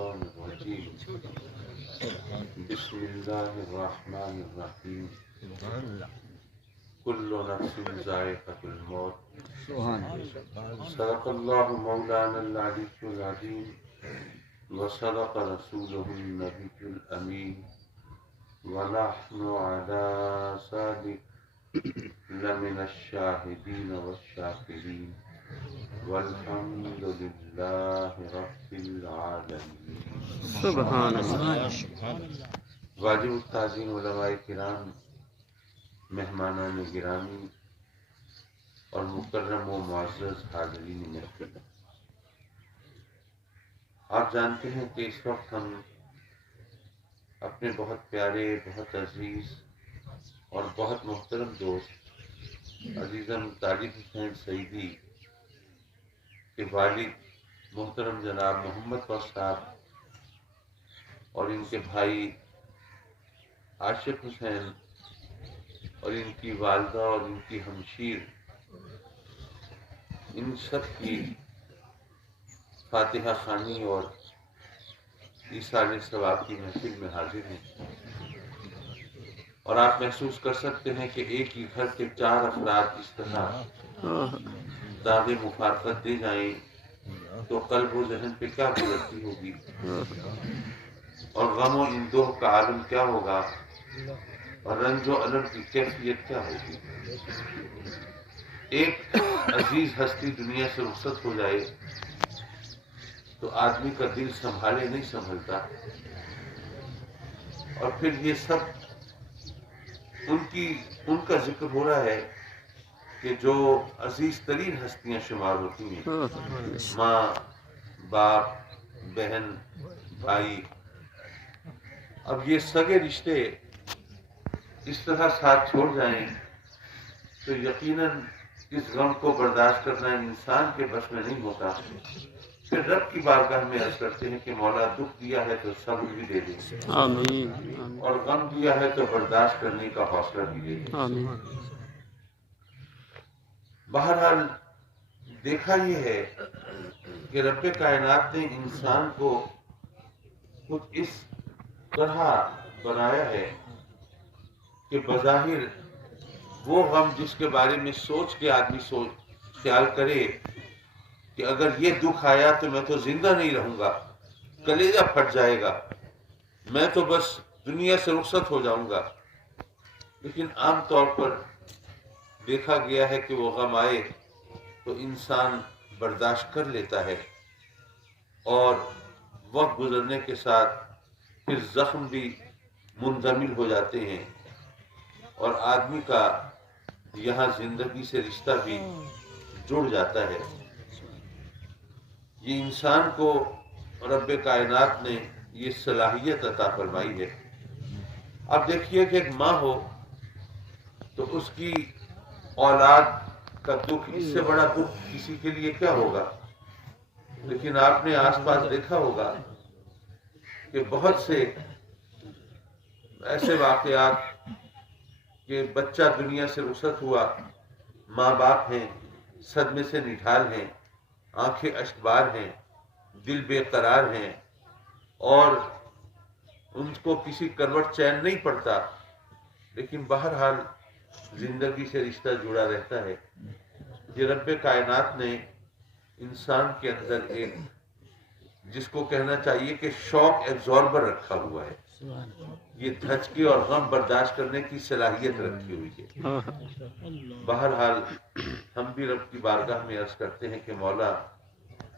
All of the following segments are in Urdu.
الشيطان الرجيم بسم الله الرحمن الرحيم كل نفس ذائقة الموت صدق الله مولانا العلي العظيم وصدق رسوله النبي الأمين ونحن على ذلك لمن الشاهدين والشاكرين والحمد لله رب العالمين. سبحان اللہ. واجب التعظیم علماء کرام، مہمانان گرامی اور مکرم و معزز حاضرین محفل، آپ جانتے ہیں کہ اس وقت ہم اپنے بہت پیارے، بہت عزیز اور بہت محترم دوست عزیزم طالب حسین سعیدی کے والد محترم جناب محمد فوز صاحب اور ان کے بھائی عاشق حسین اور ان کی والدہ اور ان کی ہمشیر، ان سب کی فاتحہ خوانی اور ایصال ثواب کی محفل میں حاضر ہیں، اور آپ محسوس کر سکتے ہیں کہ ایک ہی گھر کے 4 افراد اس طرح داغ مفارقت دے جائیں تو قلب و ذہن پہ کیا گزرتی ہوگی، اور غم و اندوہ کا عالم کیا ہوگا، اور رنج و الم کی کیفیت کیا ہوگی۔ ایک عزیز ہستی دنیا سے رخصت ہو جائے تو آدمی کا دل سنبھالے نہیں سنبھلتا، اور پھر یہ سب ان کا ذکر ہو رہا ہے کہ جو عزیز ترین ہستیاں شمار ہوتی ہیں، ماں، باپ، بہن، بھائی۔ اب یہ سگے رشتے اس طرح ساتھ چھوڑ جائیں تو یقیناً اس غم کو برداشت کرنا انسان کے بس میں نہیں ہوتا۔ پھر رب کی بارگاہ میں عرض کرتے ہیں کہ مولا دکھ دیا ہے تو صبر بھی دے دے، آمین. اور غم دیا ہے تو برداشت کرنے کا حوصلہ بھی دے دے۔ آمین. بہرحال دیکھا یہ ہے کہ رب کائنات نے انسان کو خود اس طرح بنایا ہے کہ بظاہر وہ غم جس کے بارے میں سوچ کے آدمی خیال کرے کہ اگر یہ دکھ آیا تو میں تو زندہ نہیں رہوں گا، کلیجہ پھٹ جائے گا، میں تو بس دنیا سے رخصت ہو جاؤں گا، لیکن عام طور پر دیکھا گیا ہے کہ وہ غم آئے تو انسان برداشت کر لیتا ہے، اور وقت گزرنے کے ساتھ پھر زخم بھی منجمد ہو جاتے ہیں، اور آدمی کا یہاں زندگی سے رشتہ بھی جڑ جاتا ہے۔ یہ انسان کو رب کائنات نے یہ صلاحیت عطا فرمائی ہے۔ اب دیکھیے کہ ایک ماں ہو تو اس کی اولاد کا دکھ، اس سے بڑا دکھ کسی کے لیے کیا ہوگا، لیکن آپ نے آس پاس دیکھا ہوگا کہ بہت سے ایسے واقعات کہ بچہ دنیا سے رخصت ہوا، ماں باپ ہیں صدمے سے نڈھال ہیں، آنکھیں اشکبار ہیں، دل بے قرار ہیں، اور ان کو کسی کروٹ چین نہیں پڑتا، لیکن بہرحال زندگی سے رشتہ جڑا رہتا ہے۔ یہ رب کائنات نے انسان کے اندر ایک، جس کو کہنا چاہیے کہ شوق ایبزاربر رکھا ہوا ہے، یہ دھچکے اور غم برداشت کرنے کی صلاحیت رکھی ہوئی ہے۔ بہرحال ہم بھی رب کی بارگاہ میں عرض کرتے ہیں کہ مولا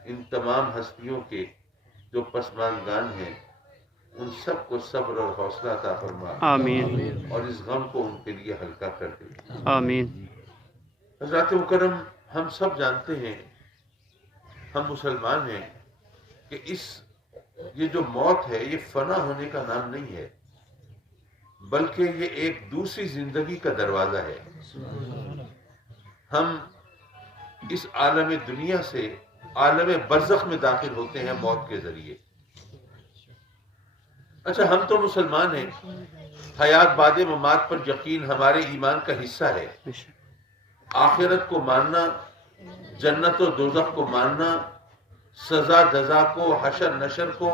ان تمام ہستیوں کے جو پسماندگان ہیں ان سب کو صبر اور حوصلہ عطا فرما، آمین. اور اس غم کو ان کے لیے ہلکا کر دے۔ آمین. حضرات مکرم، ہم سب جانتے ہیں، ہم مسلمان ہیں، کہ یہ جو موت ہے یہ فنا ہونے کا نام نہیں ہے، بلکہ یہ ایک دوسری زندگی کا دروازہ ہے۔ ہم اس عالم دنیا سے عالم برزخ میں داخل ہوتے ہیں موت کے ذریعے۔ اچھا، ہم تو مسلمان ہیں، حیات بعد ممات پر یقین ہمارے ایمان کا حصہ ہے، آخرت کو ماننا، جنت و دوزخ کو ماننا، سزا جزا کو، حشر نشر کو،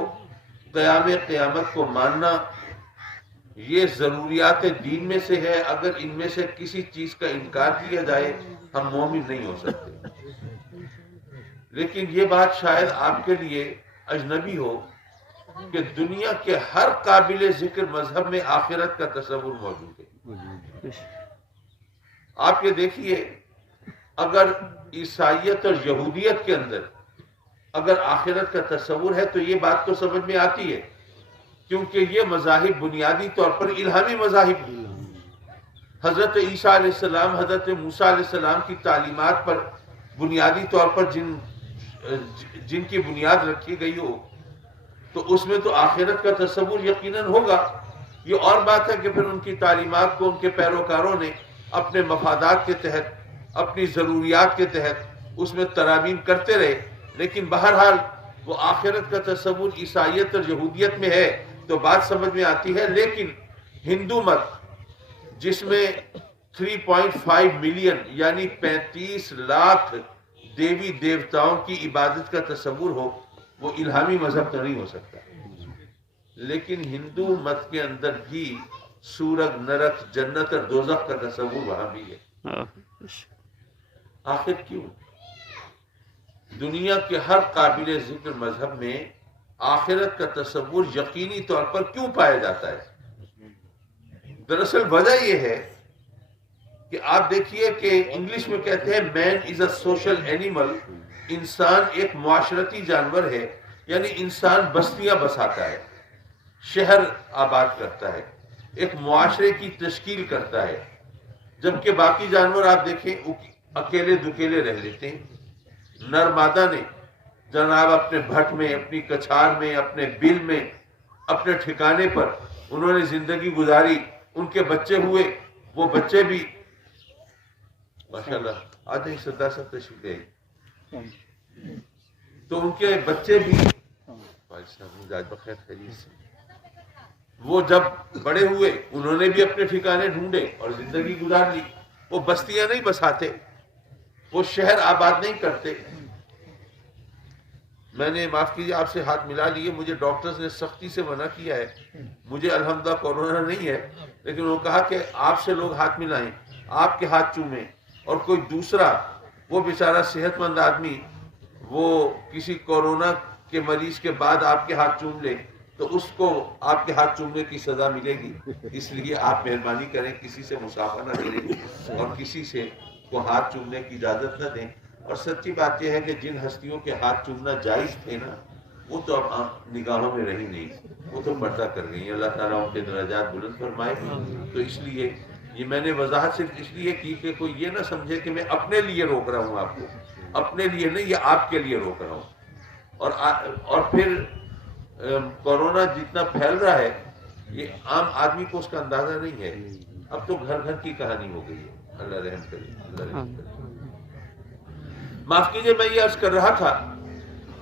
قیامت کو ماننا یہ ضروریات دین میں سے ہے. اگر ان میں سے کسی چیز کا انکار کیا جائے ہم مومن نہیں ہو سکتے. لیکن یہ بات شاید آپ کے لیے اجنبی ہو کہ دنیا کے ہر قابل ذکر مذہب میں آخرت کا تصور موجود ہے. آپ یہ دیکھیے، اگر عیسائیت اور یہودیت کے اندر اگر آخرت کا تصور ہے تو یہ بات تو سمجھ میں آتی ہے، کیونکہ یہ مذاہب بنیادی طور پر الہامی مذاہب ہیں. حضرت عیسیٰ علیہ السلام، حضرت موسیٰ علیہ السلام کی تعلیمات پر بنیادی طور پر جن کی بنیاد رکھی گئی ہو تو اس میں تو آخرت کا تصور یقیناً ہوگا. یہ اور بات ہے کہ پھر ان کی تعلیمات کو ان کے پیروکاروں نے اپنے مفادات کے تحت، اپنی ضروریات کے تحت اس میں ترامیم کرتے رہے. لیکن بہرحال وہ آخرت کا تصور عیسائیت اور یہودیت میں ہے تو بات سمجھ میں آتی ہے. لیکن ہندو مت جس میں 3.5 ملین یعنی 35 لاکھ دیوی دیوتاؤں کی عبادت کا تصور ہو، وہ الہامی مذہب تو نہیں ہو سکتا. لیکن ہندو مت کے اندر بھی سورگ، نرک، جنت اور دوزخ کا تصور وہاں بھی ہے. آخر کیوں؟ دنیا کے ہر قابل ذکر مذہب میں آخرت کا تصور یقینی طور پر کیوں پایا جاتا ہے؟ دراصل وجہ یہ ہے کہ آپ دیکھیے کہ انگلش میں کہتے ہیں مین از اے سوشل اینیمل. انسان ایک معاشرتی جانور ہے، یعنی انسان بستیاں بساتا ہے، شہر آباد کرتا ہے، ایک معاشرے کی تشکیل کرتا ہے. جبکہ باقی جانور آپ دیکھیں اکیلے دکیلے رہ لیتے ہیں. نر مادہ نے جناب اپنے بھٹ میں، اپنی کچھار میں، اپنے بل میں، اپنے ٹھکانے پر انہوں نے زندگی گزاری. ان کے بچے ہوئے، وہ بچے بھی ماشاءاللہ آج ہی سدا سب تشریف گئے تو ان کے بچے بھی بخیر خیریت سے، وہ جب بڑے ہوئے انہوں نے بھی اپنے ٹھکانے ڈھونڈے اور زندگی گزار لی. وہ بستیاں نہیں بساتے، وہ شہر آباد نہیں کرتے. میں نے معاف کیجیے آپ سے ہاتھ ملا لیے، مجھے ڈاکٹرز نے سختی سے منع کیا ہے. مجھے الحمدللہ کورونا نہیں ہے، لیکن انہوں نے کہا کہ آپ سے لوگ ہاتھ ملائیں، آپ کے ہاتھ چومیں، اور کوئی دوسرا وہ بیچارہ صحت مند آدمی وہ کسی کورونا کے مریض کے بعد آپ کے ہاتھ چوم لے تو اس کو آپ کے ہاتھ چومنے کی سزا ملے گی. اس لیے آپ مہربانی کریں کسی سے مسافہ نہ کریں اور کسی سے کو ہاتھ چومنے کی اجازت نہ دیں. اور سچی بات یہ ہے کہ جن ہستیوں کے ہاتھ چومنا جائز تھے نا، وہ تو اب نگاہوں میں رہی نہیں، وہ تو پردہ کر گئی. اللہ تعالیٰ ان کے درجات بلند فرمائے. تو اس لیے یہ میں نے وضاحت صرف اس لیے کی کہ کوئی یہ نہ سمجھے کہ میں اپنے لیے روک رہا ہوں آپ کو. اپنے لیے نہیں، یہ آپ کے لیے روک رہا ہوں. اور پھر کورونا جتنا پھیل رہا ہے یہ عام آدمی کو اس کا اندازہ نہیں ہے. اب تو گھر گھر کی کہانی ہو گئی ہے. اللہ رحم کرے، اللہ رحم کرے. معاف کیجیے، میں یہ عرض کر رہا تھا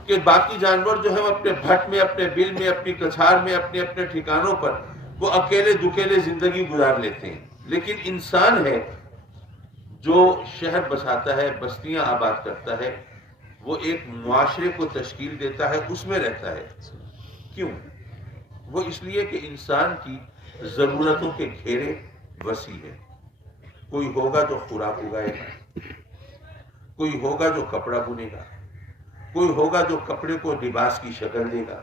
کہ باقی جانور جو ہے وہ اپنے بھٹ میں، اپنے بل میں، اپنی کچھار میں، اپنے اپنے ٹھکانوں پر وہ اکیلے دکیلے زندگی گزار لیتے ہیں. لیکن انسان ہے جو شہر بساتا ہے، بستیاں آباد کرتا ہے، وہ ایک معاشرے کو تشکیل دیتا ہے، اس میں رہتا ہے. کیوں؟ وہ اس لیے کہ انسان کی ضرورتوں کے گھیرے وسیع ہے. کوئی ہوگا جو خوراک اگائے گا، کوئی ہوگا جو کپڑا بنے گا، کوئی ہوگا جو کپڑے کو لباس کی شکل دے گا،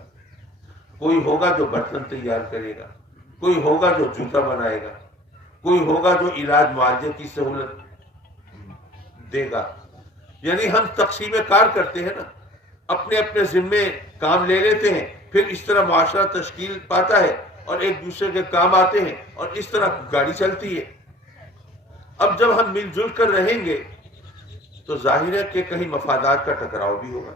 کوئی ہوگا جو برتن تیار کرے گا، کوئی ہوگا جو جوتا بنائے گا، کوئی ہوگا جو علاج معالجے کی سہولت دے گا. یعنی ہم تقسیم کار کرتے ہیں نا، اپنے اپنے ذمے کام لے لیتے ہیں، پھر اس طرح معاشرہ تشکیل پاتا ہے اور ایک دوسرے کے کام آتے ہیں اور اس طرح گاڑی چلتی ہے. اب جب ہم مل جل کر رہیں گے تو ظاہر ہے کہ کہیں مفادات کا ٹکراؤ بھی ہوگا،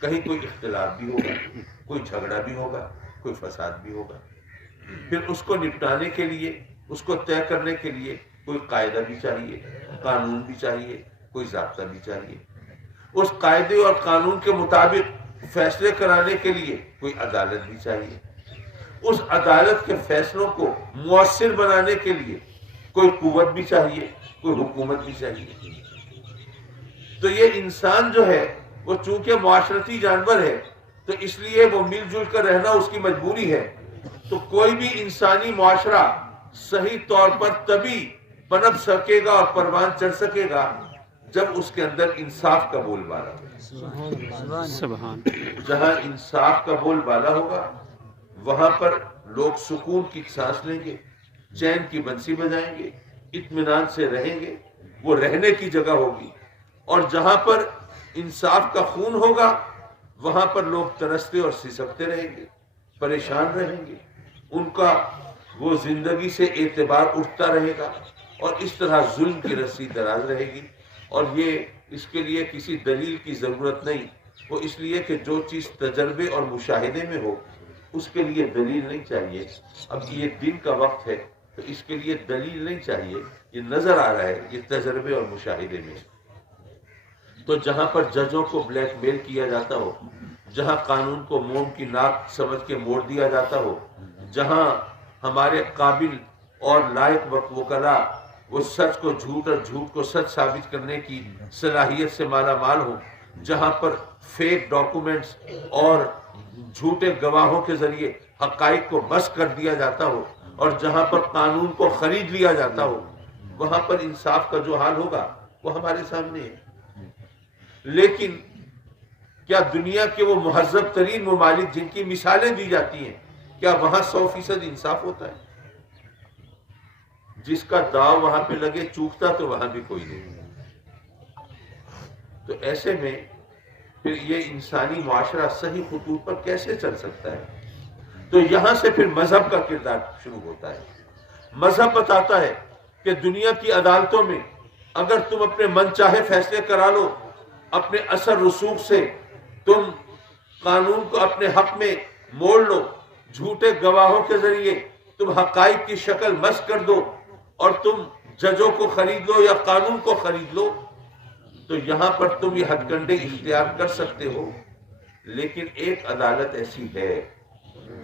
کہیں کوئی اختلاف بھی ہوگا، کوئی جھگڑا بھی ہوگا، کوئی فساد بھی ہوگا. پھر اس کو نپٹانے کے لیے، اس کو طے کرنے کے لیے کوئی قاعدہ بھی چاہیے، قانون بھی چاہیے، کوئی ضابطہ بھی چاہیے. اس قاعدے اور قانون کے مطابق فیصلے کرانے کے لیے کوئی عدالت بھی چاہیے. اس عدالت کے فیصلوں کو مؤثر بنانے کے لیے کوئی قوت بھی چاہیے، کوئی حکومت بھی چاہیے. تو یہ انسان جو ہے وہ چونکہ معاشرتی جانور ہے تو اس لیے وہ مل جل کر رہنا اس کی مجبوری ہے. تو کوئی بھی انسانی معاشرہ صحیح طور پر تبھی پنپ سکے گا اور پروان چڑھ سکے گا جب اس کے اندر انصاف کا بول بالا ہو. سبحان جہاں انصاف کا بول بالا ہوگا وہاں پر لوگ سکون کی سانس لیں گے، چین کی بنسی بجائیں گے، اطمینان سے رہیں گے، وہ رہنے کی جگہ ہوگی. اور جہاں پر انصاف کا خون ہوگا وہاں پر لوگ ترستے اور سسکتے رہیں گے، پریشان رہیں گے، ان کا وہ زندگی سے اعتبار اٹھتا رہے گا اور اس طرح ظلم کی رسی دراز رہے گی. اور یہ اس کے لیے کسی دلیل کی ضرورت نہیں، وہ اس لیے کہ جو چیز تجربے اور مشاہدے میں ہو اس کے لیے دلیل نہیں چاہیے. اب یہ دن کا وقت ہے تو اس کے لیے دلیل نہیں چاہیے، یہ نظر آ رہا ہے، یہ تجربے اور مشاہدے میں. تو جہاں پر ججوں کو بلیک میل کیا جاتا ہو، جہاں قانون کو موم کی ناک سمجھ کے موڑ دیا جاتا ہو، جہاں ہمارے قابل اور لائق وکلاء وہ سچ کو جھوٹ اور جھوٹ کو سچ ثابت کرنے کی صلاحیت سے مالا مال ہوں، جہاں پر فیک ڈاکومنٹس اور جھوٹے گواہوں کے ذریعے حقائق کو مسخ کر دیا جاتا ہو، اور جہاں پر قانون کو خرید لیا جاتا ہو، وہاں پر انصاف کا جو حال ہوگا وہ ہمارے سامنے ہے. لیکن کیا دنیا کے وہ مہذب ترین ممالک جن کی مثالیں دی جاتی ہیں، کیا وہاں 100% انصاف ہوتا ہے؟ جس کا داؤ وہاں پہ لگے چوکتا تو وہاں بھی کوئی نہیں. تو ایسے میں پھر یہ انسانی معاشرہ صحیح خطوط پر کیسے چل سکتا ہے؟ تو یہاں سے پھر مذہب کا کردار شروع ہوتا ہے. مذہب بتاتا ہے کہ دنیا کی عدالتوں میں اگر تم اپنے من چاہے فیصلے کرا لو، اپنے اثر رسوخ سے تم قانون کو اپنے حق میں موڑ لو، جھوٹے گواہوں کے ذریعے تم حقائق کی شکل مسخ کر دو اور تم ججوں کو خرید لو یا قانون کو خرید لو، تو یہاں پر تم یہ ہتھ کنڈے اختیار کر سکتے ہو. لیکن ایک عدالت ایسی ہے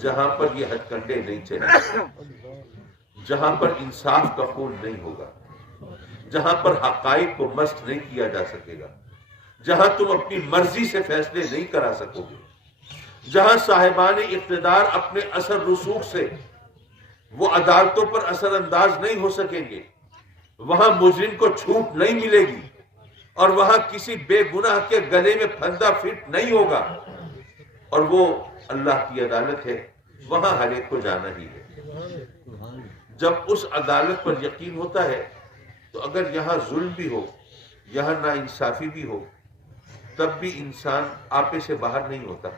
جہاں پر یہ ہتھ کنڈے نہیں چلیں، جہاں پر انصاف کا خون نہیں ہوگا، جہاں پر حقائق کو مسخ نہیں کیا جا سکے گا، جہاں تم اپنی مرضی سے فیصلے نہیں کرا سکو گے، جہاں صاحبان اقتدار اپنے اثر رسوخ سے وہ عدالتوں پر اثر انداز نہیں ہو سکیں گے، وہاں مجرم کو چھوٹ نہیں ملے گی اور وہاں کسی بے گناہ کے گلے میں پھندا فٹ نہیں ہوگا. اور وہ اللہ کی عدالت ہے، وہاں ہر ایک کو جانا ہی ہے. جب اس عدالت پر یقین ہوتا ہے تو اگر یہاں ظلم بھی ہو، یہاں ناانصافی بھی ہو، تب بھی انسان آپے سے باہر نہیں ہوتا،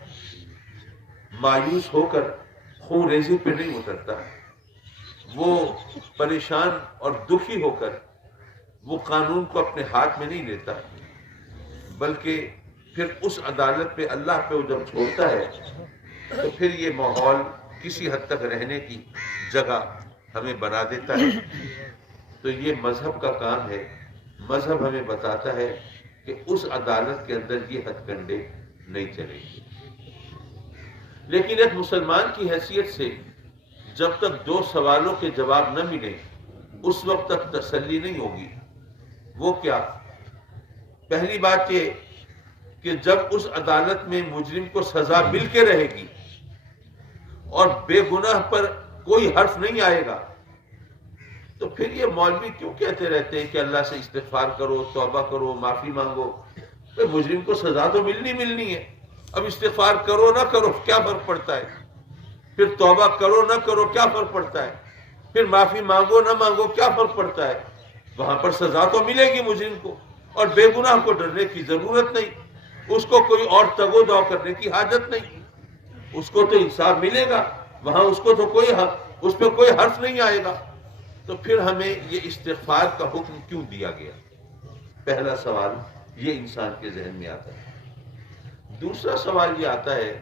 مایوس ہو کر خون ریزی پہ نہیں اترتا، وہ پریشان اور دکھی ہو کر وہ قانون کو اپنے ہاتھ میں نہیں لیتا، بلکہ پھر اس عدالت پہ اللہ پہ وہ جب چھوڑتا ہے تو پھر یہ ماحول کسی حد تک رہنے کی جگہ ہمیں بنا دیتا ہے. تو یہ مذہب کا کام ہے. مذہب ہمیں بتاتا ہے کہ اس عدالت کے اندر یہ ہتھ کنڈے نہیں چلیں گے. لیکن ایک مسلمان کی حیثیت سے جب تک دو سوالوں کے جواب نہ ملیں اس وقت تک تسلی نہیں ہوگی. وہ کیا؟ پہلی بات یہ کہ جب اس عدالت میں مجرم کو سزا مل کے رہے گی اور بے گناہ پر کوئی حرف نہیں آئے گا، تو پھر یہ مولوی کیوں کہتے رہتے ہیں کہ اللہ سے استغفار کرو، توبہ کرو، معافی مانگو؟ مجرم کو سزا تو ملنی ہے، اب استغفار کرو نہ کرو کیا فرق پڑتا ہے؟ پھر توبہ کرو نہ کرو کیا فرق پڑتا ہے؟ پھر معافی مانگو نہ مانگو کیا فرق پڑتا ہے؟ وہاں پر سزا تو ملے گی مجرم کو، اور بے گناہ کو ڈرنے کی ضرورت نہیں، اس کو کوئی اور تگ و دو کرنے کی حاجت نہیں، اس کو تو انصاف ملے گا، وہاں اس کو تو اس پہ کوئی حرف نہیں آئے گا. تو پھر ہمیں یہ استغفار کا حکم کیوں دیا گیا؟ پہلا سوال یہ انسان کے ذہن میں آتا ہے. دوسرا سوال یہ آتا ہے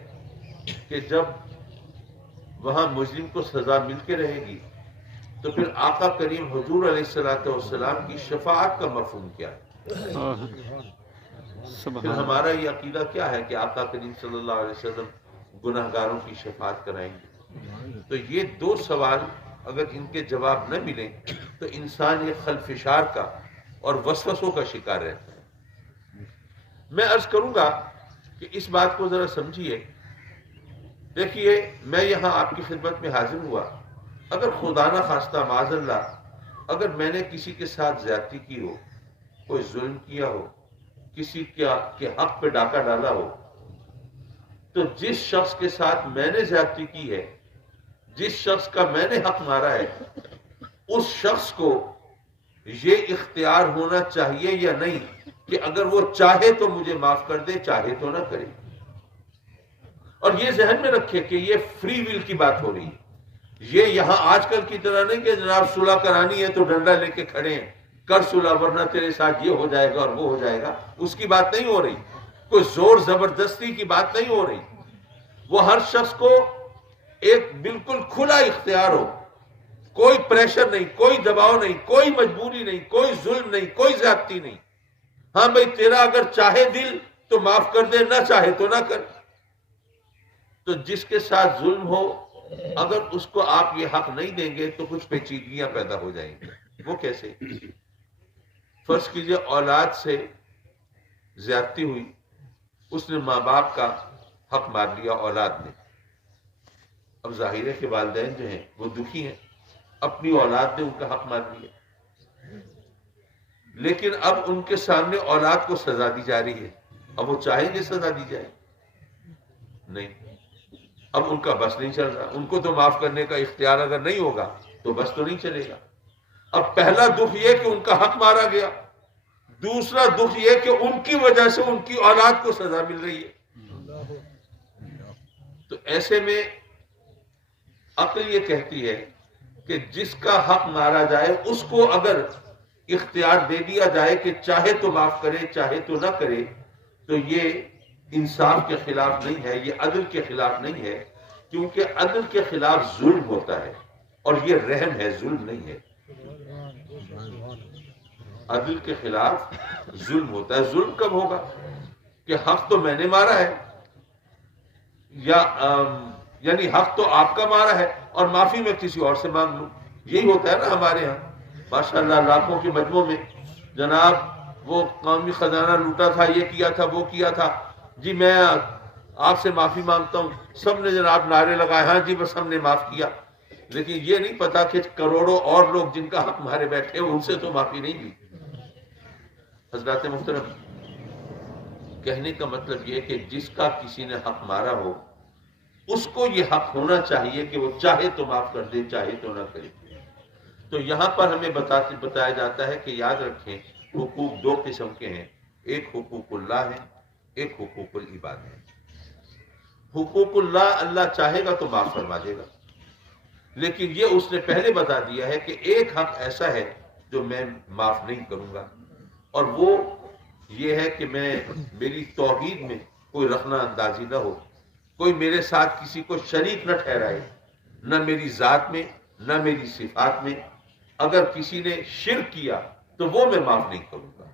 کہ جب وہاں مجرم کو سزا مل کے رہے گی تو پھر آقا کریم حضور علیہ الصلوۃ والسلام کی شفاعت کا مفہوم کیا ہے؟ پھر ہمارا یہ عقیدہ کیا ہے کہ آقا کریم صلی اللہ علیہ وسلم گناہگاروں کی شفاعت کرائیں گے؟ تو یہ دو سوال اگر ان کے جواب نہ ملیں تو انسان یہ خلفشار کا اور وسوسوں کا شکار رہتا ہے. میں عرض کروں گا کہ اس بات کو ذرا سمجھیے دیکھیے میں یہاں آپ کی خدمت میں حاضر ہوا، اگر خدا نہ خواستہ معاذ اللہ اگر میں نے کسی کے ساتھ زیادتی کی ہو، کوئی ظلم کیا ہو، کسی کے حق پہ ڈاکہ ڈالا ہو، تو جس شخص کے ساتھ میں نے زیادتی کی ہے، جس شخص کا میں نے حق مارا ہے، اس شخص کو یہ اختیار ہونا چاہیے یا نہیں کہ اگر وہ چاہے تو مجھے معاف کر دے، چاہے تو نہ کرے۔ اور یہ ذہن میں رکھے کہ یہ فری ویل کی بات ہو رہی ہے، یہ یہاں آج کل کی طرح نہیں کہ جناب صلح کرانی ہے تو ڈنڈا لے کے کھڑے ہیں، کر صلح ورنہ تیرے ساتھ یہ ہو جائے گا اور وہ ہو جائے گا، اس کی بات نہیں ہو رہی، کوئی زور زبردستی کی بات نہیں ہو رہی۔ وہ ہر شخص کو ایک بالکل کھلا اختیار ہو، کوئی پریشر نہیں، کوئی دباؤ نہیں، کوئی مجبوری نہیں، کوئی ظلم نہیں، کوئی زیادتی نہیں۔ ہاں بھائی تیرا اگر چاہے دل تو معاف کر دے، نہ چاہے تو نہ کر۔ تو جس کے ساتھ ظلم ہو اگر اس کو آپ یہ حق نہیں دیں گے تو کچھ پیچیدگیاں پیدا ہو جائیں گی۔ وہ کیسے؟ فرض کیجئے اولاد سے زیادتی ہوئی، اس نے ماں باپ کا حق مار لیا اولاد نے۔ اب ظاہر ہے کہ والدین جو ہیں وہ دکھی ہیں، اپنی اولاد نے ان کا حق مار لیا، لیکن اب ان کے سامنے اولاد کو سزا دی جا رہی ہے۔ اب وہ چاہیں گے سزا دی جائے؟ نہیں، اب ان کا بس نہیں چل رہا۔ ان کو تو معاف کرنے کا اختیار اگر نہیں ہوگا تو بس تو نہیں چلے گا۔ اب پہلا دکھ یہ کہ ان کا حق مارا گیا، دوسرا دکھ یہ کہ ان کی وجہ سے ان کی اولاد کو سزا مل رہی ہے۔ تو ایسے میں عقل یہ کہتی ہے کہ جس کا حق مارا جائے اس کو اگر اختیار دے دیا جائے کہ چاہے تو معاف کرے چاہے تو نہ کرے، تو یہ انصاف کے خلاف نہیں ہے، یہ عدل کے خلاف نہیں ہے، کیونکہ عدل کے خلاف ظلم ہوتا ہے اور یہ رحم ہے، ظلم نہیں ہے۔ عدل کے خلاف ظلم ہوتا ہے۔ ظلم کب ہوگا؟ کہ حق تو میں نے مارا ہے، یعنی حق تو آپ کا مارا ہے اور معافی میں کسی اور سے مانگ لوں۔ یہی ہوتا ہے نا ہمارے ہاں، ماشاءاللہ لاکھوں کے مجموع میں جناب وہ قومی خزانہ لوٹا تھا، یہ کیا تھا، وہ کیا تھا، جی میں آپ سے معافی مانگتا ہوں، سب نے جناب نعرے لگائے، ہاں جی بس ہم نے معاف کیا، لیکن یہ نہیں پتا کہ کروڑوں اور لوگ جن کا حق مارے بیٹھے ان سے تو معافی نہیں دی۔ حضرات محترم، کہنے کا مطلب یہ کہ جس کا کسی نے حق مارا ہو اس کو یہ حق ہونا چاہیے کہ وہ چاہے تو معاف کر دے چاہے تو نہ کرے۔ تو یہاں پر ہمیں بتایا جاتا ہے کہ یاد رکھیں حقوق دو قسم کے ہیں، ایک حقوق اللہ ہے، ایک حقوق العباد ہے۔ حقوق اللہ اللہ چاہے گا تو معاف فرما دے گا، لیکن یہ اس نے پہلے بتا دیا ہے کہ ایک حق ایسا ہے جو میں معاف نہیں کروں گا، اور وہ یہ ہے کہ میری توحید میں کوئی رخنہ اندازی نہ ہو، کوئی میرے ساتھ کسی کو شریک نہ ٹھہرائے، نہ میری ذات میں نہ میری صفات میں۔ اگر کسی نے شرک کیا تو وہ میں معاف نہیں کروں گا۔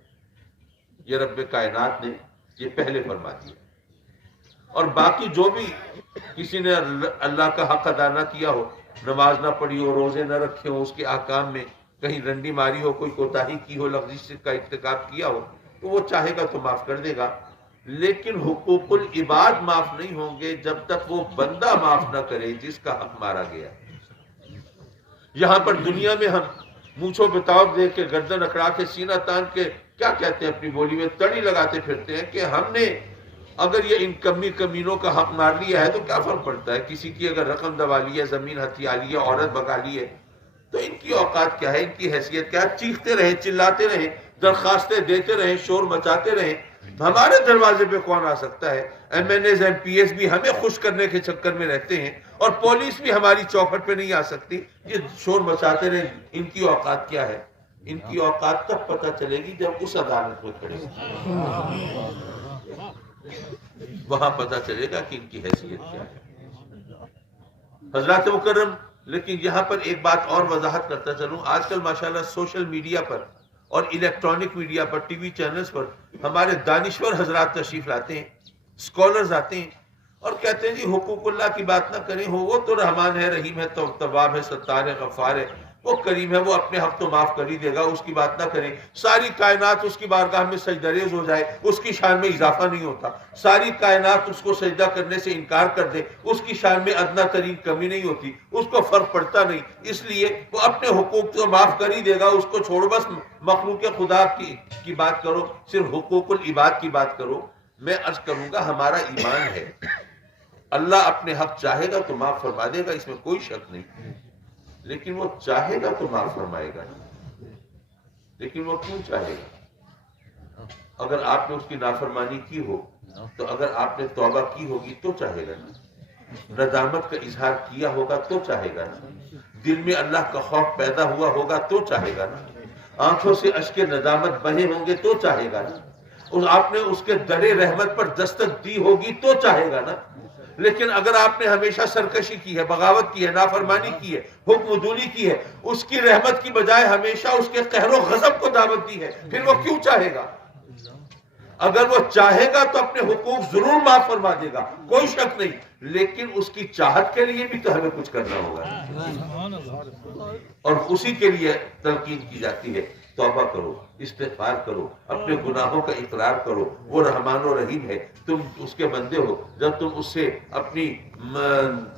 یہ رب کائنات نے یہ پہلے فرما دیا۔ اور باقی جو بھی کسی نے اللہ کا حق ادا نہ کیا ہو، نماز نہ پڑھی ہو، روزے نہ رکھے ہو، اس کے احکام میں کہیں ڈنڈی ماری ہو، کوئی کوتاہی کی ہو، لفظی کا ارتکاب کیا ہو، تو وہ چاہے گا تو معاف کر دے گا، لیکن حقوق العباد معاف نہیں ہوں گے جب تک وہ بندہ معاف نہ کرے جس کا حق مارا گیا۔ یہاں پر دنیا میں ہم مونچھوں پہ تاؤ دے کے گردن اکڑا کے سینہ تان کے کیا کہتے ہیں اپنی بولی میں تڑی لگاتے پھرتے ہیں کہ ہم نے اگر یہ ان کمینوں کا حق مار لیا ہے تو کیا فرق پڑتا ہے، کسی کی اگر رقم دبا لی ہے، زمین ہتھیا لی ہے، عورت بگا لی ہے، تو ان کی اوقات کیا ہے، ان کی حیثیت کیا ہے؟ چیختے رہیں، چلاتے رہیں، درخواستیں دیتے رہیں، شور مچاتے رہیں، ہمارے دروازے پہ کون آ سکتا ہے؟ MNAs MPs بھی ہمیں خوش کرنے کے چکر میں رہتے ہیں اور پولیس بھی ہماری چوکھٹ پہ نہیں آ سکتی، یہ شور مچاتے رہیں۔ ان کی اوقات کیا ہے؟ ان کی اوقات تب پتہ چلے گی جب اس عدالت میں کھڑے ہوں، وہاں پتہ چلے گا کہ ان کی حیثیت کیا ہے۔ حضرات مکرم، لیکن یہاں پر ایک بات اور وضاحت کرتا چلوں، آج کل ماشاءاللہ سوشل میڈیا پر اور الیکٹرانک میڈیا پر، ٹی وی چینلز پر ہمارے دانشور حضرات تشریف لاتے ہیں، اسکالرز آتے ہیں اور کہتے ہیں جی حقوق اللہ کی بات نہ کریں، وہ تو رحمان ہے، رحیم ہے، تواب ہے، ستار ہے، غفار ہے، وہ کریم ہے، وہ اپنے حق تو معاف کر ہی دے گا، اس کی بات نہ کریں۔ ساری کائنات اس کی بارگاہ میں سجدہ ریز ہو جائے، اس کی شان میں اضافہ نہیں ہوتا۔ ساری کائنات اس کو سجدہ کرنے سے انکار کر دے، اس کی شان میں ادنا ترین کمی نہیں ہوتی، اس کو فرق پڑتا نہیں۔ اس لیے وہ اپنے حقوق تو معاف کر ہی دے گا، اس کو چھوڑو، بس مخلوق خدا کی بات کرو، صرف حقوق العباد کی بات کرو۔ میں عرض کروں گا ہمارا ایمان ہے، اللہ اپنے حق چاہے گا تو معاف فرما دے گا، اس میں کوئی شک نہیں، لیکن وہ چاہے گا تو معاف فرمائے گا۔ لیکن وہ کیوں چاہے گا؟ اگر آپ نے اس کی نافرمانی کی ہو تو اگر آپ نے توبہ کی ہوگی تو چاہے گا نا، ندامت کا اظہار کیا ہوگا تو چاہے گا نا، دل میں اللہ کا خوف پیدا ہوا ہوگا تو چاہے گا نا، آنکھوں سے اشک ندامت بہے ہوں گے تو چاہے گا نا، اور آپ نے اس کے در رحمت پر دستک دی ہوگی تو چاہے گا نا۔ لیکن اگر آپ نے ہمیشہ سرکشی کی ہے، بغاوت کی ہے، نافرمانی کی ہے، حکم عدولی کی ہے، اس کی رحمت کی بجائے ہمیشہ اس کے قہر و غضب کو دعوت دی ہے، پھر وہ کیوں چاہے گا؟ اگر وہ چاہے گا تو اپنے حقوق ضرور معاف فرما دے گا، کوئی شک نہیں، لیکن اس کی چاہت کے لیے بھی تو ہمیں کچھ کرنا ہوگا، اور اسی کے لیے تلقین کی جاتی ہے توبہ کرو، استغفار کرو، اپنے گناہوں کا اقرار کرو، وہ رحمان و رحیم ہے، تم اس کے بندے ہو۔ جب تم اس سے اپنی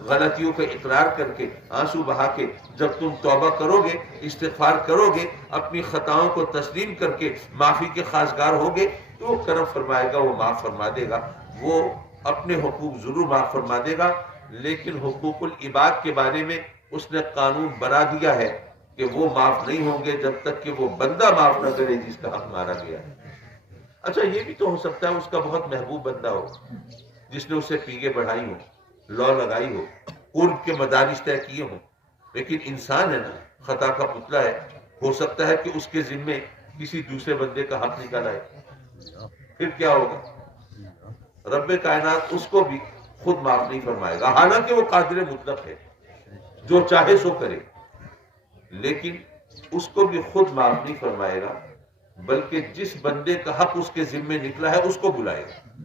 غلطیوں کا اقرار کر کے، آنسو بہا کے جب تم توبہ کرو گے، استغفار کرو گے، اپنی خطاؤں کو تسلیم کر کے معافی کے خواستگار ہوگے، تو وہ کرم فرمائے گا، وہ معاف فرما دے گا، وہ اپنے حقوق ضرور معاف فرما دے گا۔ لیکن حقوق العباد کے بارے میں اس نے قانون بنا دیا ہے کہ وہ معاف نہیں ہوں گے جب تک کہ وہ بندہ معاف نہ کرے جس کا حق مارا گیا ہے۔ اچھا یہ بھی تو ہو سکتا ہے اس کا بہت محبوب بندہ ہو، جس نے اسے پیگے بڑھائی ہو، لو لگائی ہو، قرب کے مدارج طے کیے ہوں، لیکن انسان ہے نا، خطا کا پتلا ہے، ہو سکتا ہے کہ اس کے ذمے کسی دوسرے بندے کا حق نکل آئے، پھر کیا ہوگا؟ رب کائنات اس کو بھی خود معاف نہیں فرمائے گا، حالانکہ وہ قادر مطلق ہے، جو چاہے سو کرے، لیکن اس کو بھی خود معاف نہیں فرمائے گا، بلکہ جس بندے کا حق اس کے ذمے نکلا ہے اس کو بلائے گا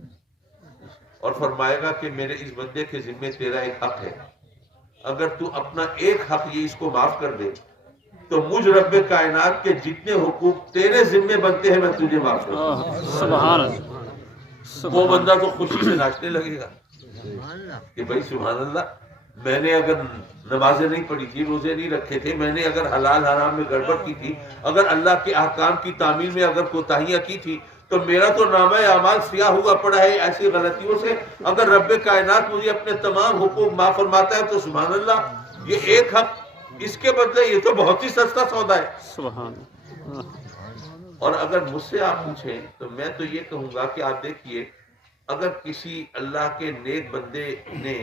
اور فرمائے گا کہ میرے اس بندے کے ذمے تیرا ایک حق ہے، اگر تو اپنا ایک حق یہ اس کو معاف کر دے تو مجھ رب کائنات کے جتنے حقوق تیرے ذمے بنتے ہیں میں تجھے معاف کر دوں گا۔ سبحان اللہ، وہ بندہ تو خوشی سے ناچنے لگے گا کہ بھائی سبحان اللہ، میں نے اگر نمازیں نہیں پڑھی تھی، روزے نہیں رکھے تھے، میں نے اگر حلال حرام میں گڑبڑ کی تھی، اگر اللہ کے احکام کی تعمیل میں اگر کوتاہیاں کی تھی، تو میرا تو نامہ اعمال سیاہ ہوا پڑا ہے ایسی غلطیوں سے۔ اگر رب کائنات مجھے اپنے تمام حقوق معاف فرماتا ہے تو سبحان اللہ، یہ ایک حق، اس کے بدلے یہ تو بہت ہی سستا سودا ہے۔ سبحان اللہ۔ اور اگر مجھ سے آپ پوچھیں تو میں تو یہ کہوں گا کہ آپ دیکھیے، اگر کسی اللہ کے نیک بندے نے،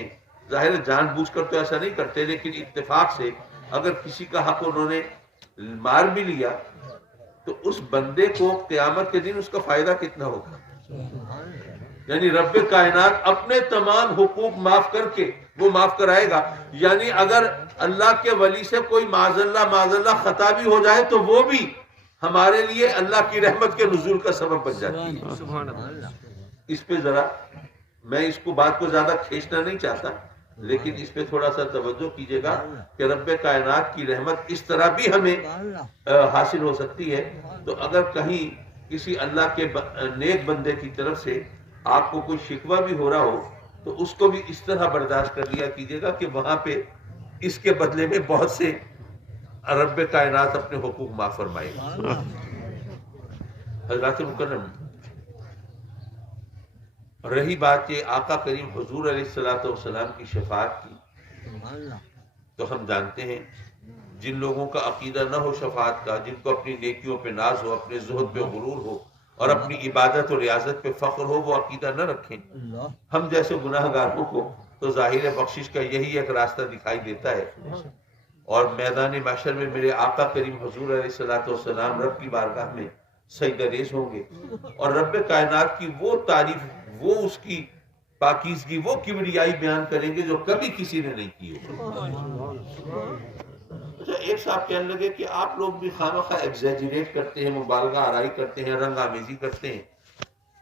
ظاہر جان بوجھ کر تو ایسا نہیں کرتے، لیکن اتفاق سے اگر کسی کا حق انہوں نے مار بھی لیا تو اس بندے کو قیامت کے دن اس کا فائدہ کتنا ہوگا؟ یعنی رب کائنات اپنے تمام حقوق معاف کر کے وہ معاف کرائے گا۔ یعنی اگر اللہ کے ولی سے کوئی معاذ اللہ خطا بھی ہو جائے تو وہ بھی ہمارے لیے اللہ کی رحمت کے نزول کا سبب بن جاتی ہے۔ سبحان اللہ۔ اس پہ ذرا میں اس کو بات کو زیادہ کھینچنا نہیں چاہتا، لیکن اس پہ تھوڑا سا توجہ کیجئے گا کہ رب کائنات کی رحمت اس طرح بھی ہمیں حاصل ہو سکتی ہے۔ تو اگر کہیں کسی اللہ کے نیک بندے کی طرف سے آپ کو کوئی شکوہ بھی ہو رہا ہو تو اس کو بھی اس طرح برداشت کر لیا کیجئے گا کہ وہاں پہ اس کے بدلے میں بہت سے رب کائنات اپنے حقوق معاف فرمائے گا۔ حضرات مکرم، رہی بات یہ آقا کریم حضور علیہ الصلوۃ والسلام کی شفاعت کی، تو ہم جانتے ہیں جن لوگوں کا عقیدہ نہ ہو شفاعت کا، جن کو اپنی نیکیوں پہ ناز ہو، اپنے زہد پہ غرور ہو اور اپنی عبادت اور ریاضت پہ فخر ہو، وہ عقیدہ نہ رکھیں۔ ہم جیسے گناہ گاروں کو تو ظاہر بخشش کا یہی ایک راستہ دکھائی دیتا ہے، اور میدان محشر میں میرے آقا کریم حضور علیہ الصلوۃ والسلام رب کی بارگاہ میں سجدہ ریز ہوں گے، اور رب کائنات کی وہ تعریف، وہ اس کی پاکیزگی، وہ کبریائی بیان کریں گے جو کبھی کسی نے نہیں کی ہو۔ اچھا، ایک صاحب کہنے لگے کہ آپ لوگ بھی خامخواہ ایگزیجریٹ کرتے ہیں، مبالغہ آرائی کرتے ہیں، رنگ آمیزی کرتے ہیں،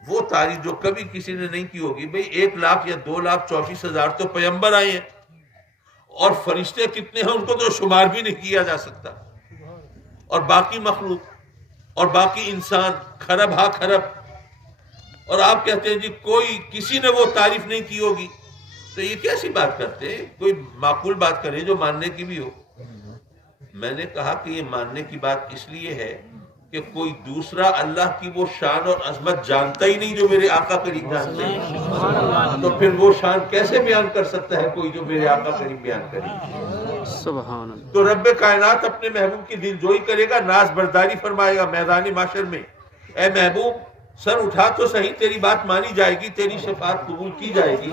وہ تعریف جو کبھی کسی نے نہیں کی ہوگی۔ بھئی 1 لاکھ یا 2,24,000 تو پیغمبر آئے ہیں، اور فرشتے کتنے ہیں ان کو تو شمار بھی نہیں کیا جا سکتا، اور باقی مخلوق اور باقی انسان کھرب ہا کھرب، اور آپ کہتے ہیں جی کوئی کسی نے وہ تعریف نہیں کی ہوگی، تو یہ کیسی بات کرتے ہیں؟ کوئی معقول بات کرے جو ماننے کی بھی ہو۔ میں نے کہا کہ یہ ماننے کی بات اس لیے ہے کہ کوئی دوسرا اللہ کی وہ شان اور عظمت جانتا ہی نہیں جو میرے آقا کریم جانتے ہیں، تو پھر وہ شان کیسے بیان کر سکتا ہے کوئی جو میرے آقا کریم بیان کرے؟ سبحان اللہ۔ تو رب کائنات اپنے محبوب کی دلجوئی کرے گا، ناز برداری فرمائے گا میدان محشر میں، اے محبوب سر اٹھا تو صحیح، تیری بات مانی جائے گی، تیری شفاعت قبول کی جائے گی۔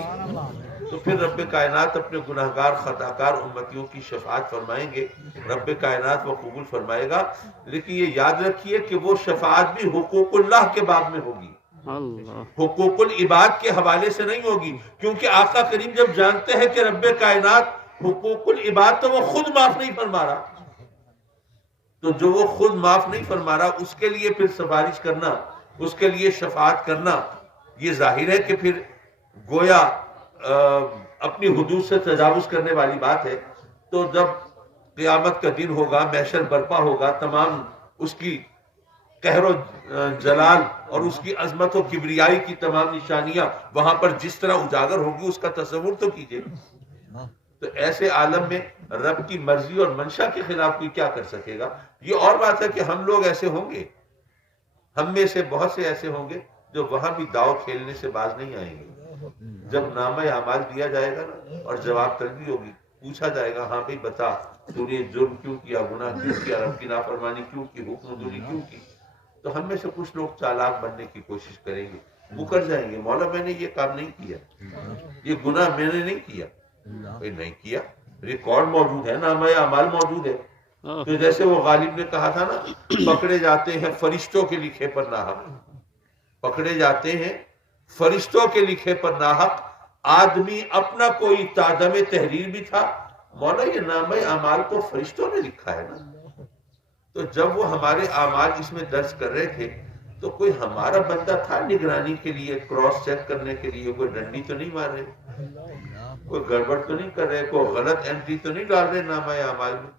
تو پھر رب کائنات اپنے گناہگار خطاکار امتیوں کی شفاعت فرمائیں گے، رب کائنات وہ قبول فرمائے گا، لیکن یہ یاد رکھیے کہ وہ شفاعت بھی حقوق اللہ کے باب میں ہوگی، اللہ حقوق العباد کے حوالے سے نہیں ہوگی، کیونکہ آقا کریم جب جانتے ہیں کہ رب کائنات حقوق العباد تو وہ خود معاف نہیں فرما رہا، تو جو وہ خود معاف نہیں فرما رہا اس کے لیے پھر سفارش کرنا، اس کے لیے شفاعت کرنا، یہ ظاہر ہے کہ پھر گویا اپنی حدود سے تجاوز کرنے والی بات ہے۔ تو جب قیامت کا دن ہوگا، محشر برپا ہوگا، تمام اس کی قہر و جلال اور اس کی عظمت و کبریائی کی تمام نشانیاں وہاں پر جس طرح اجاگر ہوگی اس کا تصور تو کیجئے۔ تو ایسے عالم میں رب کی مرضی اور منشا کے خلاف کوئی کیا کر سکے گا؟ یہ اور بات ہے کہ ہم لوگ ایسے ہوں گے، ہم میں سے بہت سے ایسے ہوں گے جو وہاں بھی داؤ کھیلنے سے باز نہیں آئیں گے۔ جب نامہ اعمال دیا جائے گا نا اور جواب طلبی ہوگی، پوچھا جائے گا ہاں بھائی بتا تو نے جرم کیوں کیا، گناہ کیوں کیا، رب کی نافرمانی کیوں کی، حکم دوری کیوں کی؟ تو ہم میں سے کچھ لوگ چالاک بننے کی کوشش کریں گے، مکر جائیں گے، مولا میں نے یہ کام نہیں کیا، یہ گناہ میں نے نہیں کیا۔ نہیں کیا، ریکارڈ موجود ہے، نامہ اعمال موجود ہے۔ تو جیسے وہ غالب نے کہا تھا نا، پکڑے جاتے ہیں فرشتوں کے لکھے پر ناحق، پکڑے جاتے ہیں فرشتوں کے لکھے پر ناحق، آدمی اپنا کوئی تادم تحریر بھی تھا، مولا یہ نامہ اعمال تو فرشتوں نے لکھا ہے نا۔ تو جب وہ ہمارے اعمال اس میں درج کر رہے تھے تو کوئی ہمارا بندہ تھا نگرانی کے لیے، کراس چیک کرنے کے لیے، کوئی ڈنڈی تو نہیں مار رہے، کوئی گڑبڑ تو نہیں کر رہے، کوئی غلط انٹری تو نہیں ڈال رہے نامہ اعمال میں؟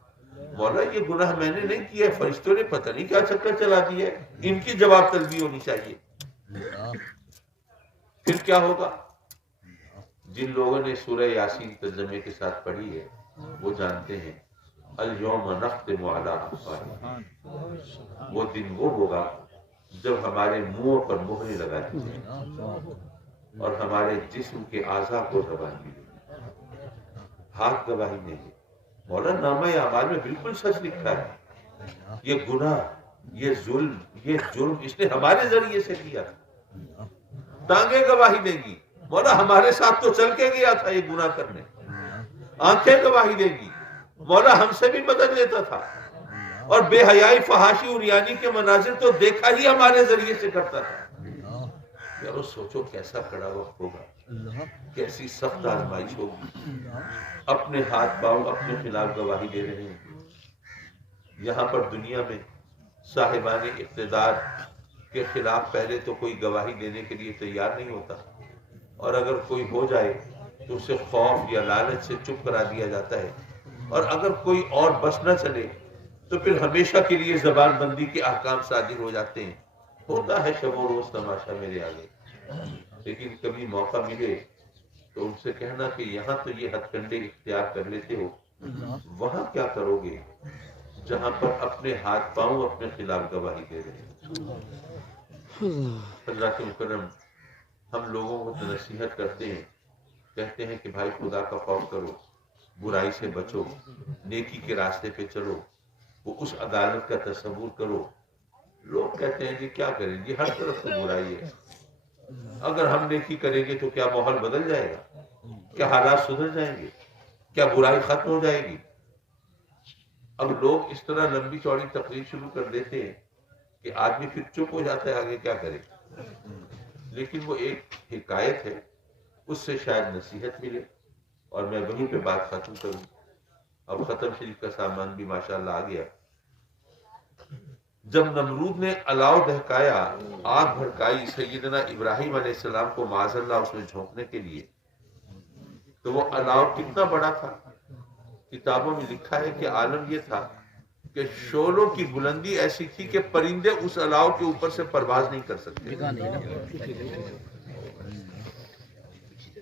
مولا یہ گناہ میں نے نہیں کیا ہے، فرشتوں نے پتہ نہیں کیا چکر چلا دیا ہے، ان کی جواب طلبی ہونی چاہیے۔ پھر کیا ہوگا؟ جن لوگوں نے سورہ یاسین ترجمے کے ساتھ پڑھی ہے وہ جانتے ہیں، الیوم نختم علی افواہہم، وہ دن وہ ہوگا جب ہمارے منہوں پر مہریں لگا دی جائیں اور ہمارے جسم کے اعضاء کو زبان ملے گی، ہاتھ گواہی دیں گے۔ مولا نامہ اعمال میں بالکل سچ لکھا ہے، یہ گناہ، یہ ظلم، یہ جرم اس نے ہمارے ذریعے سے کیا تھا۔ ٹانگیں گواہی دیں گی، مولا ہمارے ساتھ تو چل کے گیا تھا یہ گناہ کرنے۔ آنکھیں گواہی دیں گی، مولا ہم سے بھی مدد لیتا تھا، اور بے حیائی، فحاشی، عریانی کے مناظر تو دیکھا ہی ہمارے ذریعے سے کرتا تھا۔ یارو سوچو کیسا کڑا وقت ہوگا، کیسی سخت آزمائش ہوگی، اپنے ہاتھ پاؤں اپنے خلاف گواہی دے رہے ہیں۔ یہاں پر دنیا میں صاحبان اقتدار کے خلاف پہلے تو کوئی گواہی دینے کے لیے تیار نہیں ہوتا، اور اگر کوئی ہو جائے تو اسے خوف یا لالچ سے چپ کرا دیا جاتا ہے، اور اگر کوئی اور بس نہ چلے تو پھر ہمیشہ کے لیے زبان بندی کے احکام صادر ہو جاتے ہیں۔ ہوتا ہے شب و روز تماشا میرے آگے، لیکن کبھی موقع ملے تو ان سے کہنا کہ یہاں تو یہ ہتھ کنڈے اختیار کر لیتے ہو، وہاں کیا کرو گے جہاں پر اپنے ہاتھ پاؤں اپنے خلاف گواہی دے رہے ہیں۔ حضرات مکرم، ہم لوگوں کو نصیحت کرتے ہیں، کہتے ہیں کہ بھائی خدا کا خوف کرو، برائی سے بچو، نیکی کے راستے پہ چلو، وہ اس عدالت کا تصور کرو۔ لوگ کہتے ہیں جی کیا کریں جی، ہر طرف تو برائی ہے، اگر ہم نیکی کریں گے تو کیا ماحول بدل جائے گا، کیا حالات سدھر جائیں گے، کیا برائی ختم ہو جائے گی؟ اب لوگ اس طرح لمبی چوڑی تقریر شروع کر دیتے ہیں کہ آدمی پھر چپ ہو جاتا ہے، آگے کیا کرے۔ لیکن وہ ایک حکایت ہے، اس سے شاید نصیحت ملے، اور میں وہیں پہ بات ختم کروں۔ اب ختم شریف کا سامان بھی ماشاءاللہ آ گیا۔ جب نمرود نے الاؤ دہکایا، آگ بھڑکائی سیدنا ابراہیم علیہ السلام کو معاذ اللہ اس میں جھونکنے کے لیے، تو وہ الاؤ کتنا بڑا تھا، کتابوں میں لکھا ہے کہ عالم یہ تھا کہ شعلوں کی بلندی ایسی تھی کہ پرندے اس الاؤ کے اوپر سے پرواز نہیں کر سکتے.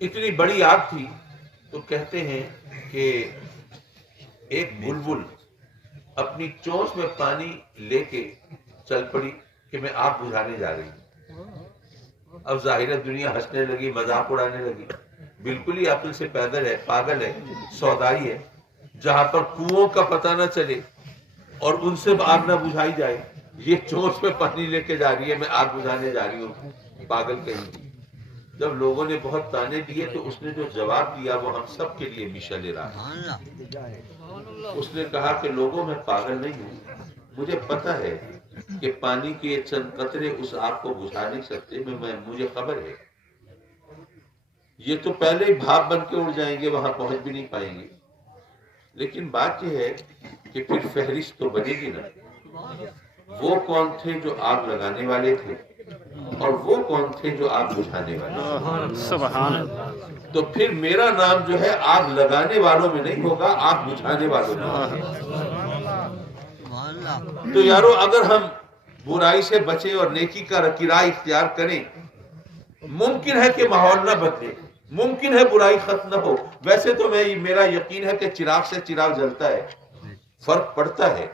اتنی بڑی آگ تھی. تو کہتے ہیں کہ ایک بلبل اپنی چونچ میں پانی لے کے چل پڑی کہ میں آگ بجھانے جا رہی ہوں. اب ظاہر دنیا ہنسنے لگی, مذاق اڑانے لگی. بالکل ہی عقل سے پیدل ہے, پاگل ہے, سودائی ہے. جہاں پر کنووں کا پتہ نہ چلے اور ان سے آگ نہ بجھائی جائے, یہ چونچ میں پانی لے کے جا رہی ہے, میں آگ بجھانے جا رہی ہوں. پاگل کہیں گی. جب لوگوں نے بہت تانے دیے تو اس نے جو جواب دیا وہ ہم سب کے لیے مشعل راہ. اس نے کہا کہ لوگوں میں پاگل نہیں ہوں, مجھے پتا ہے کہ پانی کے یہ چند قطرے اس آگ کو بجھا نہیں سکتے. مجھے خبر ہے یہ تو پہلے ہی بھاپ بن کے اڑ جائیں گے, وہاں پہنچ بھی نہیں پائیں گے. لیکن بات یہ ہے کہ پھر فہرست تو بنے گی نا, وہ کون تھے جو آگ لگانے والے تھے اور وہ کون تھے جو آگ بجھانے والے. سبحان اللہ. تو پھر میرا نام جو ہے آگ لگانے والوں میں نہیں ہوگا, آگ بجھانے والوں میں ہوگا. تو یارو اگر ہم برائی سے بچیں اور نیکی کا کرایہ اختیار کریں, ممکن ہے کہ ماحول نہ بدلے, ممکن ہے برائی ختم نہ ہو. ویسے تو میرا یقین ہے کہ چراغ سے چراغ جلتا ہے, فرق پڑتا ہے.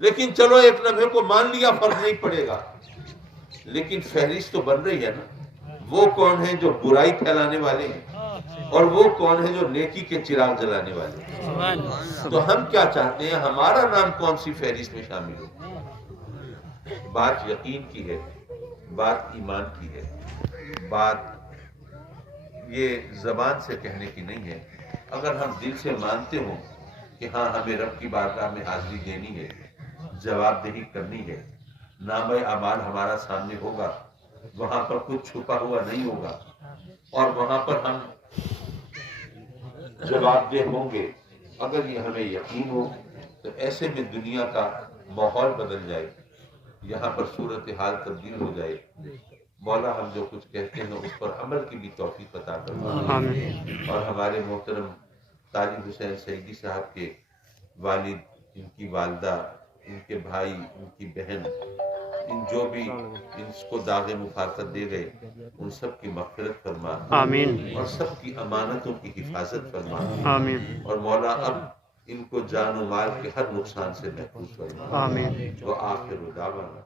لیکن چلو ایک لمحے کو مان لیا فرق نہیں پڑے گا, لیکن فہرست تو بن رہی ہے نا. وہ کون ہیں جو برائی پھیلانے والے ہیں اور وہ کون ہیں جو نیکی کے چراغ جلانے والے ہیں. تو ہم کیا چاہتے ہیں, ہمارا نام کون سی فہرست میں شامل ہو. بات یقین کی ہے, بات ایمان کی ہے, بات یہ زبان سے کہنے کی نہیں ہے. اگر ہم دل سے مانتے ہوں کہ ہاں ہمیں رب کی بارگاہ میں حاضری دینی ہے, جواب دہی کرنی ہے, نامہ اعمال ہمارا سامنے ہوگا, وہاں پر کچھ چھپا ہوا نہیں ہوگا اور وہاں پر ہم جواب دہ ہوں گے. اگر یہ ہمیں یقین ہو تو ایسے میں دنیا کا ماحول بدل جائے, یہاں پر صورتحال تبدیل ہو جائے. مولا ہم جو کچھ کہتے ہیں اس پر عمل کی بھی توفیق عطا فرمائے. اور ہمارے محترم طالب حسین سعیدی صاحب کے والد, ان کی والدہ, ان کے بھائی, ان کی بہن, ان جو بھی ان کو داغ مفارقت دے گئے, ان سب کی مغفرت فرما, آمین. اور سب کی امانتوں کی حفاظت فرما. آمین. اور مولا اب ان کو جان و مال کے ہر نقصان سے محفوظ فرما. آمین. وآخر دعوانا